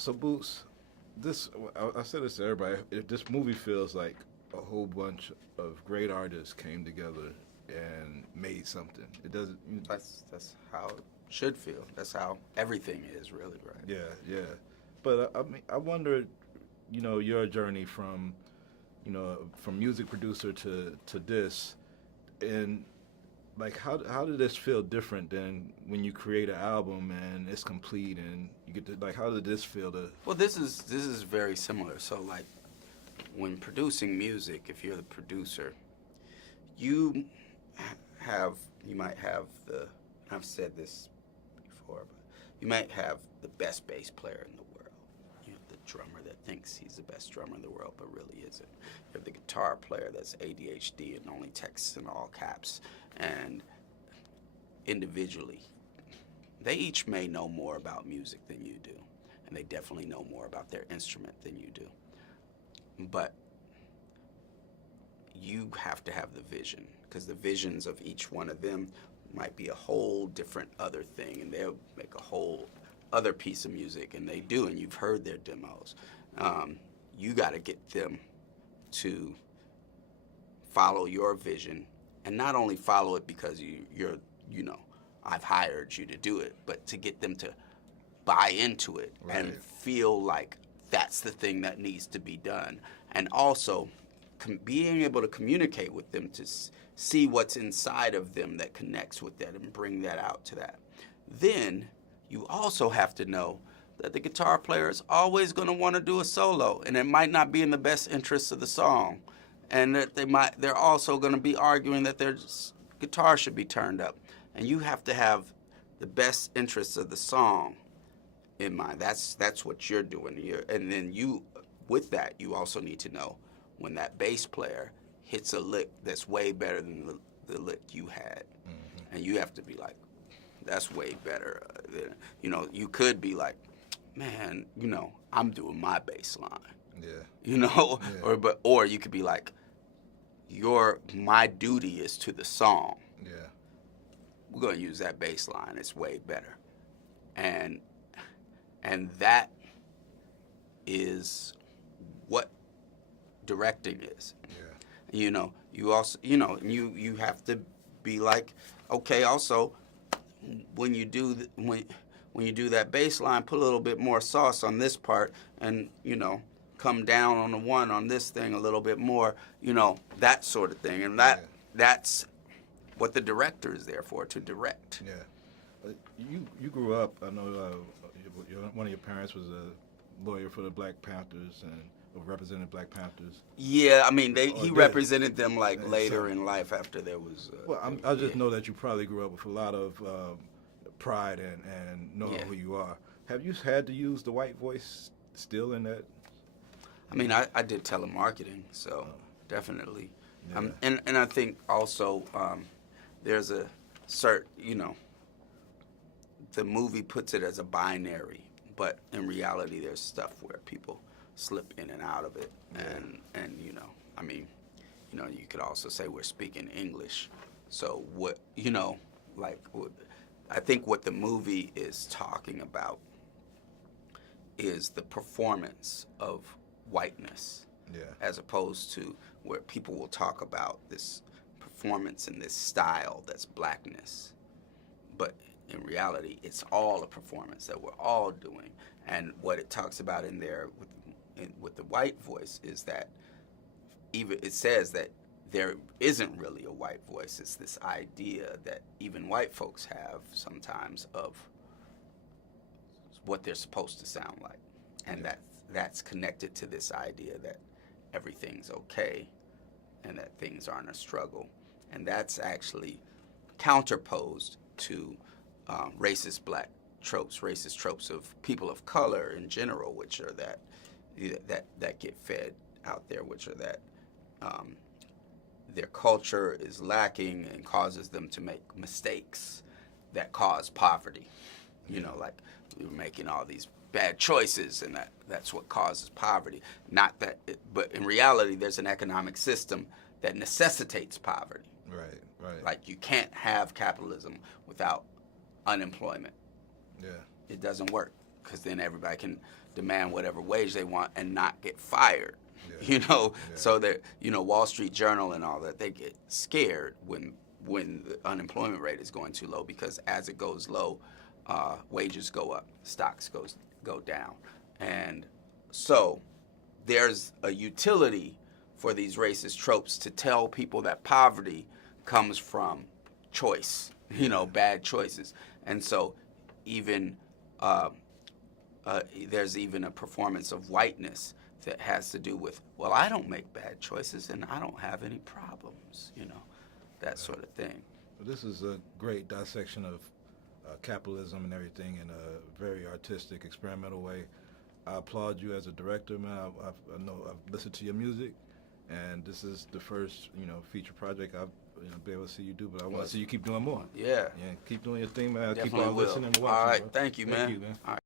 So Boots, I said this to everybody. If this movie feels like a whole bunch of great artists came together and made something. It doesn't. That's how it should feel. That's how everything is, really, right? Yeah, yeah. But I mean, I wonder, your journey from, from music producer to this, and like how did this feel different than when you create an album and it's complete and you get to like how did this feel to? Well, this is very similar. So, like, when producing music, if you're the producer, you you might have I've said this before, but you might have the best bass player in the world. You have the drummer that thinks he's the best drummer in the world, but really isn't. You have the guitar player that's ADHD and only texts in all caps. And individually, they each may know more about music than you do, and they definitely know more about their instrument than you do. But you have to have the vision, because the visions of each one of them might be a whole different other thing, and they'll make a whole other piece of music, and they do, and you've heard their demos. You got to get them to follow your vision, and not only follow it because you're I've hired you to do it, but to get them to buy into it and feel like that's the thing that needs to be done. And also being able to communicate with them to see what's inside of them that connects with that and bring that out to that. Then you also have to know that the guitar player is always going to want to do a solo, and it might not be in the best interest of the song, and that they're also going to be arguing that their guitar should be turned up, and you have to have the best interests of the song in mind. That's what you're doing here, and then with that you also need to know when that bass player hits a lick that's way better than the lick you had, and you have to be like, that's way better. You could be like, man, I'm doing my bass line. Yeah. Or you could be like, my duty is to the song. Yeah. We're gonna use that bass line. It's way better, and that is what directing is. Yeah. You also, you have to be like, okay, also, when you do when you do that bass line, put a little bit more sauce on this part, and come down on the one on this thing a little bit more, that sort of thing, and that's what the director is there for, to direct. Yeah. You grew up. I know one of your parents was a lawyer for the Black Panthers and represented Black Panthers. Yeah, I mean he represented them later in life after there was. I just know that you probably grew up with a lot of pride and knowing who you are. Have you had to use the white voice still in that? I mean, I did telemarketing, so definitely. Yeah. And I think also there's a certain, the movie puts it as a binary, but in reality there's stuff where people slip in and out of it. And I mean, you could also say we're speaking English. So I think what the movie is talking about is the performance of whiteness, as opposed to where people will talk about this performance and this style that's blackness. But in reality, it's all a performance that we're all doing. And what it talks about in there with the white voice is that it says that there isn't really a white voice. It's this idea that even white folks have sometimes of what they're supposed to sound like. And that's connected to this idea that everything's okay and that things aren't a struggle. And that's actually counterposed to racist black tropes, racist tropes of people of color in general, which are that get fed out there, which are that their culture is lacking and causes them to make mistakes that cause poverty. Like we were making all these bad choices, and that's what causes poverty. Not that, but in reality, there's an economic system that necessitates poverty. Right. Like you can't have capitalism without unemployment. Yeah. It doesn't work. because then everybody can demand whatever wage they want and not get fired. Yeah. So that Wall Street Journal and all that, they get scared when the unemployment rate is going too low, because as it goes low, wages go up, stocks go down, and so there's a utility for these racist tropes to tell people that poverty comes from choice, bad choices. And so even there's even a performance of whiteness that has to do with, well, I don't make bad choices and I don't have any problems, that sort of thing. Well, this is a great dissection of capitalism and everything in a very artistic, experimental way. I applaud you as a director, man. I know I've listened to your music, and this is the first, feature project I've be able to see you do. But I want to see you keep doing more. Yeah. Yeah, keep doing your thing, man. Definitely keep on will. listening and watching. All right, bro. thank you, man. Thank you, man. All right.